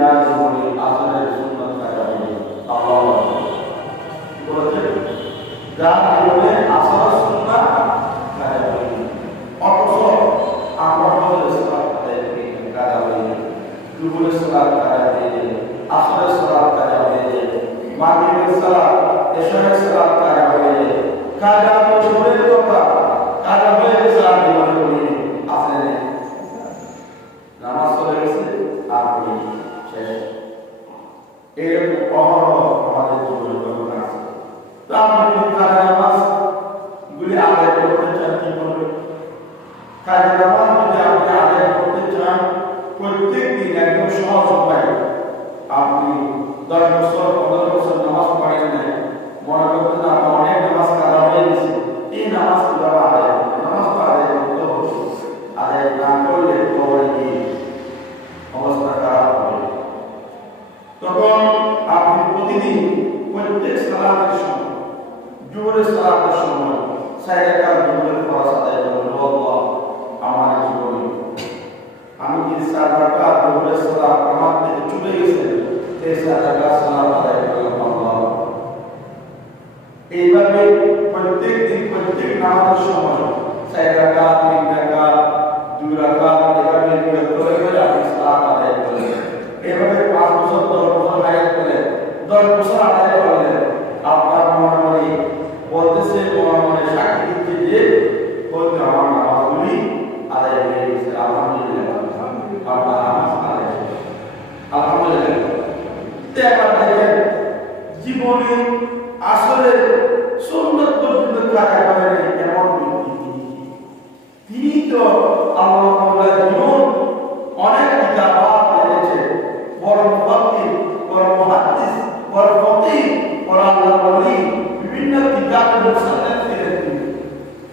যার জীবনে আসরের সুন্নাত কাজা হয়নি। আল্লাহু আকবার। বলেছেন যার জীবনে আসরের সুন্নাত কাজা হয়নি, অথচ আমরা ফজরের সালাত আদায় করি কাজা হয়নি, দুপুরের সালাত কাজা হয়নি, আসরের সালাত কাজা হয়নি, মাগরিবের সালাত, এশারের সালাত কাজা হয়নি, কাজা তো দূরের কথা, কাজা হয়ে গেছে আর জীবনে করিনি, আসে নেই, নামাজ চলে গেছে আর করিনি, শেষ। এরকম অহরহ আমাদের জীবনে ঘটনা আছে। তো আপনি যদি কাজা নামাজ গুলি আদায় করতে চান কি করবেন? কাজা নামাজ যদি আপনি আদায় করতে চান প্রত্যেক দিন একদম সহজ উপায়, আপনি 10 বছর 15 বছর নামাজ পড়েন নাই, মনে করতেন আপনার অনেক নামাজ কাজা হয়ে গেছে, এই নামাজ কিভাবে আদায় করবেন? নামাজ তো আদায় করতে হবে, আদায় না করলে কবরে গিয়ে অবস্থা খারাপ হবে। তখন আপনি প্রতিদিন প্রত্যেক সালাতের সময়, জোহরের সালাতের সময় 4 রাকাত জোহরের ফরজ আদায় করবেন। আল্লাহ আমার জীবনে আমি কি 4 রাকাত জোহরের সালাত আমার থেকে চলে গেছে, এই 4 রাকাত সালাত আদায় করলাম। আল্লাহ এইভাবে প্রত্যেক দিন প্রত্যেক নামাজের সময় 4 রাকাত 3 রাকাত 2 রাকাত এভাবে নিয়ত করে করে আপনি সালাত আদায় করলেন। এভাবে 5 বছর 10 বছর আদায় করলেন, 10 বছর আদায় করলেন, আপনার মনে বলতেছে, মনে সাক্ষী দিচ্ছে যে বলতে আমার নামাজগুলি আদায় হয়ে গেছে। আলহামদুলিল্লাহ, আপনার নামাজ আদায় হয়ে গেছে। আলহামদুলিল্লাহ। এবার দেখেন জীবনে আসলে সুন্নাত পর্যন্ত কাজা করেন এমন ব্যক্তি, তিনি তো আল্লাহ তাআলার জীবন অনেক কিতাবাত লিখেছেন, বড় মুফাসসির, বড় মুহাদ্দিস, বড় ফকিহ, বড় আল্লাহর ওলি, বিভিন্ন কিতাবের মুসান্নিফ ছিলেন।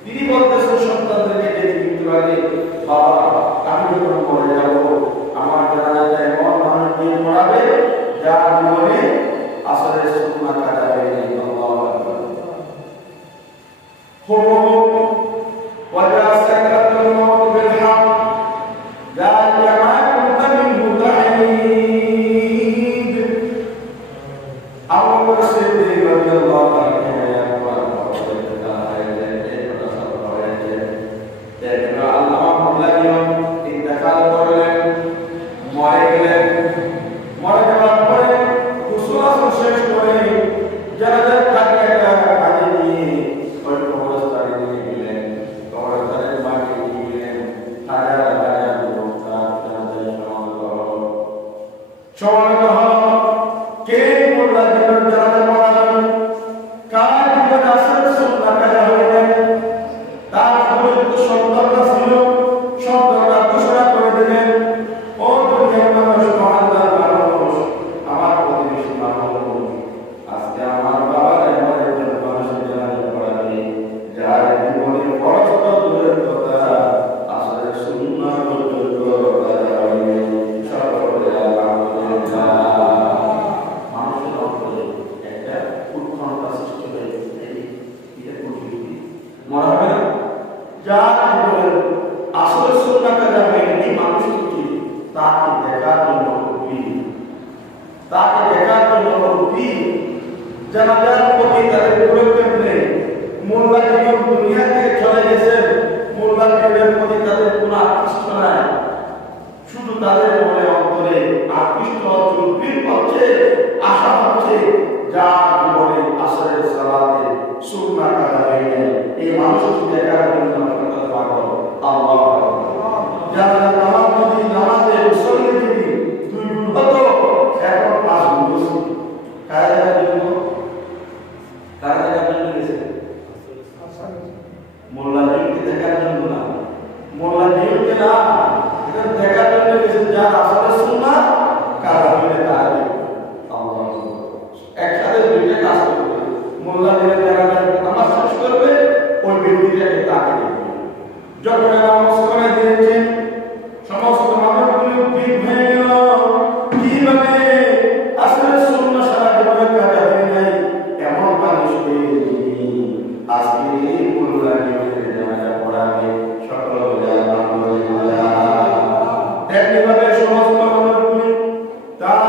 তিনি বলতেছেন সন্তানদেরকে ডেকে কিন্তু আগে, বাবা আমি যখন পড়ে যাব আমার জানাজাটা এমন মানুষ দিয়ে পড়াবে যার জীবনে আসলে সুন্নাত কাজা হয়ে গেছে। আল্লাহু আকবার। وجاء سكرة الموت بالحق ذلك ما كنت منه تحيد. أبو بكر الصديق رضي الله عنه জানাজার প্রতি তাদের গুরুত্ব নেই। মোল্লা জীবন দুনিয়া থেকে চলে গেছেন, মোল্লা জীবনের প্রতি তাদের কোনো আকৃষ্ট নাই, শুধু তাদের মনে অন্তরে আকৃষ্ট চলবির হচ্ছে, আশা হচ্ছে যার জীবনে আসরের সালাতে সুন্নাত কাজা হয়ে গেল, এই মানুষকে দেখার জন্য আমরা পাগল। আল্লাহু আকবার। যারা নামাজ যদি নামাজে মুসল্লি যদি 2 গুণ হতো, এখন 5 গুণ হচ্ছে। কাজা জন্য গেছে মোল্লা জীবনকে দেখার জন্য না, মোল্লা জীবনকে না, এটা দেখার জন্য গেছে যার আসলে সুন্নাত কাজা হয়ে তার একসাথে দুইটা কাজ করবে। মোল্লা জীবন যারা নামাজ শেষ করবে ওই ব্যক্তিটাকে তাকে দেখবে, যখন নামাজ করে দিয়েছেন সমস্ত মানুষগুলো ঠিক হয়ে গেল, কিভাবে আসলে সুন্নাত সারা জীবনে কাজা হয়ে নাই এমন মানুষকে আজকে এই মোল্লা জীবনের জানাজা পড়াবে সকল আলহামদুলিল্লাহ। একইভাবে সমস্ত মানুষগুলি তার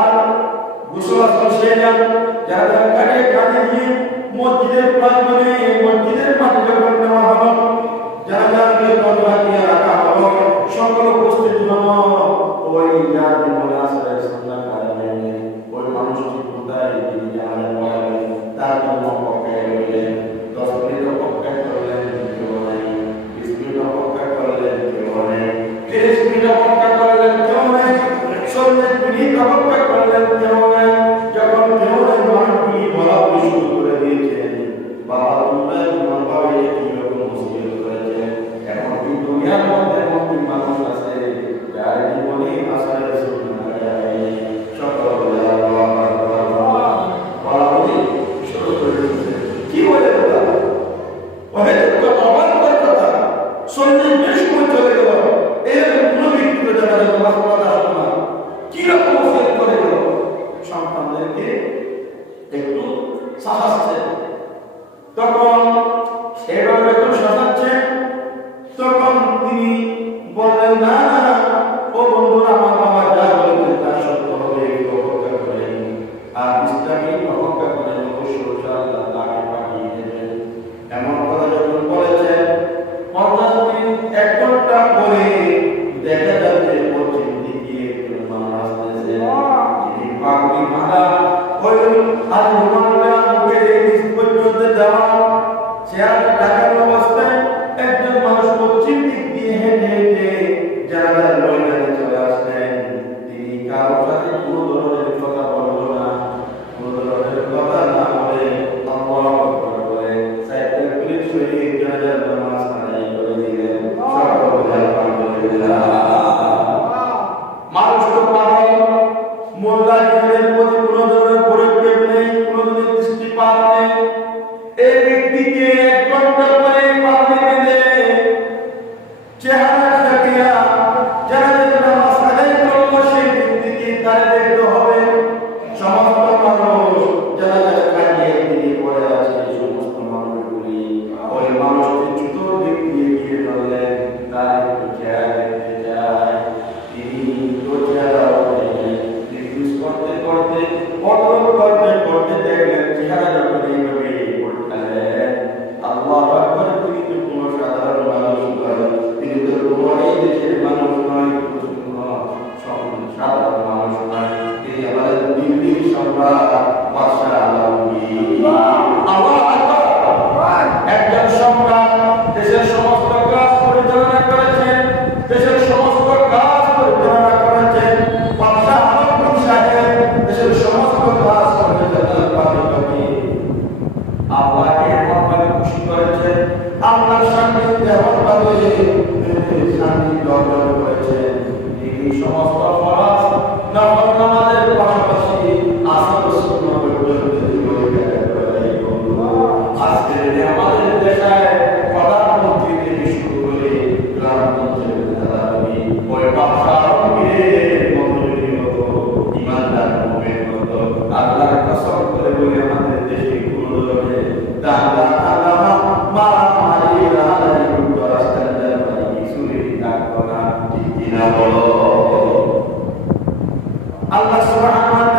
জীবনে আসলে সুন্নাত কাজা হয়নি, ওই মানুষটি কোথায় তিনি জানালেন পড়াবেন, তার জন্য অপেক্ষায় রইলেন। 10 মিনিট অপেক্ষা করলেন, কেউ নাই। 20 মিনিট অপেক্ষা করলেন, কেউ নাই। 30 মিনিট অপেক্ষা করলেন, কেউ নাই। 40 মিনিট অপেক্ষা করলেন, কেউ নাই। যখন কেউ নাই, মানুষগুলি বলা বলি শুরু করে দিয়েছেন, বাবা তোমরা তোমার বাবা কি রকম মুশকিল করেছে। এখন কি দুনিয়ার মধ্যে এমন কি মানুষ আছে যার জীবনে আসলে সুন্নাত কাজা হয়নি? সকল বলে আল্লাহু আকবার, বলা বলি শুরু করে দিয়েছে। কি বলে বলা অহেতুক কথা, অবান্তর কথা। 40 মিনিট সময় চলে গেল, এরকম কোনো ব্যক্তিকে জানা যাবে না, কি রকম মুশকিল করে গেল। সন্তানদেরকে একটু সাহায্য, তখন এবার যখন সাজাচ্ছে, তখন তিনি বললেন না না, ও বন্ধুরা, আমার বাবা যা বলবেন তা সত্য হবে, একটু অপেক্ষা করেন। আর ইসলামী অপেক্ষা করেন, অবশ্যই আল্লাহ তাকে পাঠিয়ে দেবেন। এমন কথা যখন বলেছেন, 50 মিনিট 1 ঘন্টা পরে দেখা যাচ্ছে পশ্চিম দিকে একজন মানুষ আসতেছে, তিনি পাগড়ি বাঁধা, ওই আর রুমালটা মুখে নিচ পর্যন্ত যাওয়া, চেয়ারে টাকার অবস্থায় একজন মানুষ পশ্চিম দিক দিয়ে হেঁটে হেঁটে জানালার ময়দানে চলে আসলেন। তিনি কারো সাথে কোনো ধরনের কথা বলল না, কোনো ধরনের কথা না বলে আল্লাহু আকবার বলে সাইকেল পুলিশ হয়ে জানালার নামাজ আদায় করে দিলেন। সকলে আলহামদুলিল্লাহ। মানুষ তো পাগল, মোল্লা ইমামের প্রতি কোনো ধরনের পরিক্ষেপ নেই, কোনো ধরনের দৃষ্টিপাত নেই। এই ব্যক্তিকে 1 ঘন্টা পরে পাগড়ি বেঁধে চেহারা ঢাকিয়া জানাজার নামাজ আদায় করল, সেই ব্যক্তিকে তার দেখতে হবে। সমস্ত মানুষ জানাজার কাটিয়ে দিয়ে পড়ে আছে, সমস্ত মানুষগুলি ওই মানুষটি জুতোর দিক দিয়ে গিয়ে ধরলেন, তার একটু চেহারা দেখতে চায়। তিনি তো চেহারা নির্দেশ করতে করতে পটল করতে করতে দেখলেন চেহারা যখন এইভাবে পড়লেন, আল্লাহু আকবার, তিনি তো কোনো সাধারণ মানুষ নয়, তিনি তো কোনো এই দেশের মানুষ নয়, সাধারণ মানুষ নয়, তিনি আমাদের দিল্লির সম্রাট বাদশাহ আলমগীর। আল্লাহু আকবার, একজন সম্রাট দেশের সমস্ত কাজ পরিচালনা করেছেন, দেশের সমস্ত কাজ পরিচালনা করেছেন। বাদশাহ আলমগীর সাহেব দেশের সমস্ত কাজ পরিচালনা করেন, আল্লাহকে এমনভাবে খুশি করেছেন, আল্লাহর সান্নিধ্যে এমনভাবে সান্নিধ্য অর্জন করেছেন। তিনি সমস্ত ফরজ নফল নামাজের পাশাপাশি আসর সুন্নাহ পর্যন্ত আজকে আমাদের দেশে প্রধানমন্ত্রী থেকে শুরু করে গ্রামপঞ্চায়েত নেতারা ওই বাদশাহ আলমগীরের মতো ইমানদার মুমিন মতো আল্লাহর কসম করে বলে আমাদের দেশে কোনো ধরনের দাঙ্গা হাঙ্গামা মারামারি রাহাজানি রাস্তায় কিছুই থাকতো না, ঠিক কিনা বলো? আল্লাহ সুবহানাহু ওয়া